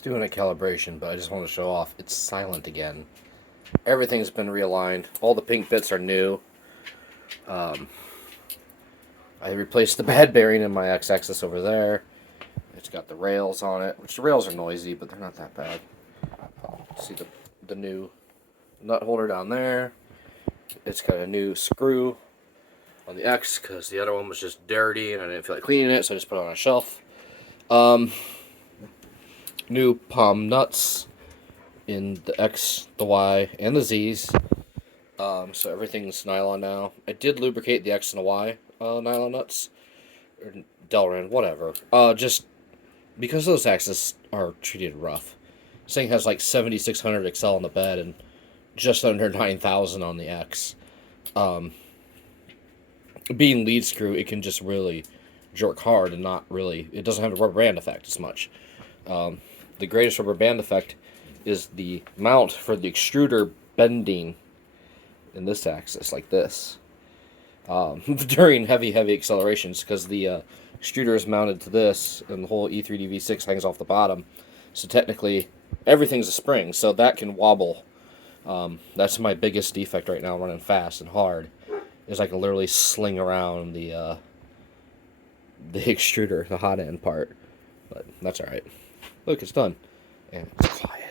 It's doing a calibration, but I just want to show off. It's silent again. Everything's been realigned. All the pink bits are new. Um, I replaced the bad bearing in my x-axis over there. It's got the rails on it, which the rails are noisy, but they're not that bad. See the new nut holder down there. It's got a new screw on the X because the other one was just dirty and I didn't feel like cleaning it, so I just put it on a shelf. New palm nuts in the X, the Y, and the Z's. So everything's nylon now. I did lubricate the X and the Y nylon nuts. Or Delrin, whatever. Just because those axes are treated rough. This thing has like 7,600 Excel on the bed and just under 9,000 on the X. Being lead screw, it can just really jerk hard and not really... It doesn't have a rubber band effect as much. The greatest rubber band effect is the mount for the extruder bending in this axis, like this. During heavy accelerations, because the extruder is mounted to this, and the whole E3DV6 hangs off the bottom. So technically, everything's a spring, so that can wobble. That's my biggest defect right now, running fast and hard, is I can literally sling around the extruder, the hot end part. But that's alright. Look, it's done. And it's quiet.